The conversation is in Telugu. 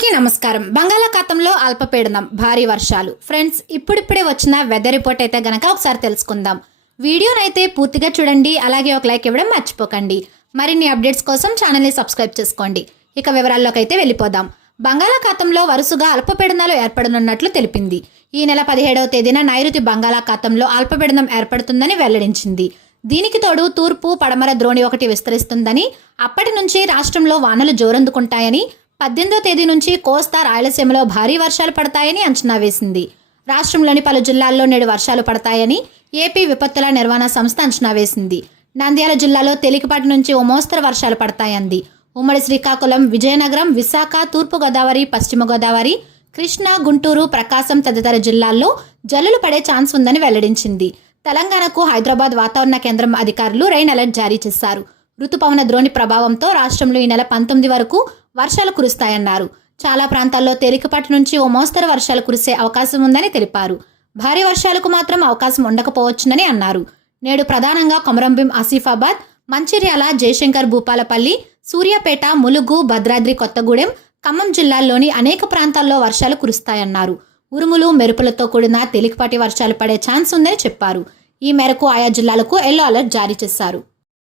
అందరికీ నమస్కారం. బంగాళాఖాతంలో అల్పపీడనం, భారీ వర్షాలు. ఫ్రెండ్స్, ఇప్పుడిప్పుడే వచ్చిన వెదర్ రిపోర్ట్ అయితే గనక ఒకసారి తెలుసుకుందాం. వీడియోనైతే పూర్తిగా చూడండి, అలాగే ఒక లైక్ ఇవ్వడం మర్చిపోకండి. మరిన్ని అప్డేట్స్ కోసం ఛానల్ని సబ్స్క్రైబ్ చేసుకోండి. ఇక వివరాల్లోకి అయితే వెళ్ళిపోదాం. బంగాళాఖాతంలో వరుసగా అల్పపీడనాలు ఏర్పడనున్నట్లు తెలిపింది. ఈ నెల 17వ తేదీన నైరుతి బంగాళాఖాతంలో అల్పపీడనం ఏర్పడుతుందని వెల్లడించింది. దీనికి తోడు తూర్పు పడమర ద్రోణి ఒకటి విస్తరిస్తుందని, అప్పటి నుంచి రాష్ట్రంలో వానలు జోరందుకుంటాయని, 18వ తేదీ నుంచి కోస్తా రాయలసీమలో భారీ వర్షాలు పడతాయని అంచనా వేసింది. రాష్ట్రంలోని పలు జిల్లాల్లో నేడు వర్షాలు పడతాయని ఏపీ విపత్తుల నిర్వహణ సంస్థ అంచనా వేసింది. నంద్యాల జిల్లాలో తేలికపాటి నుంచి ఓ మోస్తరు వర్షాలు పడతాయంది. ఉమ్మడి శ్రీకాకుళం, విజయనగరం, విశాఖ, తూర్పుగోదావరి, పశ్చిమ గోదావరి, కృష్ణా, గుంటూరు, ప్రకాశం తదితర జిల్లాల్లో జల్లులు పడే ఛాన్స్ ఉందని వెల్లడించింది. తెలంగాణకు హైదరాబాద్ వాతావరణ కేంద్రం అధికారులు రెయిన్ అలర్ట్ జారీ చేశారు. రుతుపవన ద్రోణి ప్రభావంతో రాష్ట్రంలో ఈ నెల 19 వరకు వర్షాలు కురుస్తాయన్నారు. చాలా ప్రాంతాల్లో తేలికపాటి నుంచి ఓ మోస్తరు వర్షాలు కురిసే అవకాశం ఉందని తెలిపారు. భారీ వర్షాలకు మాత్రం అవకాశం ఉండకపోవచ్చునని అన్నారు. నేడు ప్రధానంగా కొమరంభీం, ఆసిఫాబాద్, మంచిర్యాల, జయశంకర్ భూపాలపల్లి, సూర్యాపేట, ములుగు, భద్రాద్రి కొత్తగూడెం, ఖమ్మం జిల్లాల్లోని అనేక ప్రాంతాల్లో వర్షాలు కురుస్తాయన్నారు. ఉరుములు, మెరుపులతో కూడిన తేలికపాటి వర్షాలు పడే ఛాన్స్ ఉందని చెప్పారు. ఈ మేరకు ఆయా జిల్లాలకు ఎల్లో అలర్ట్ జారీ చేశారు.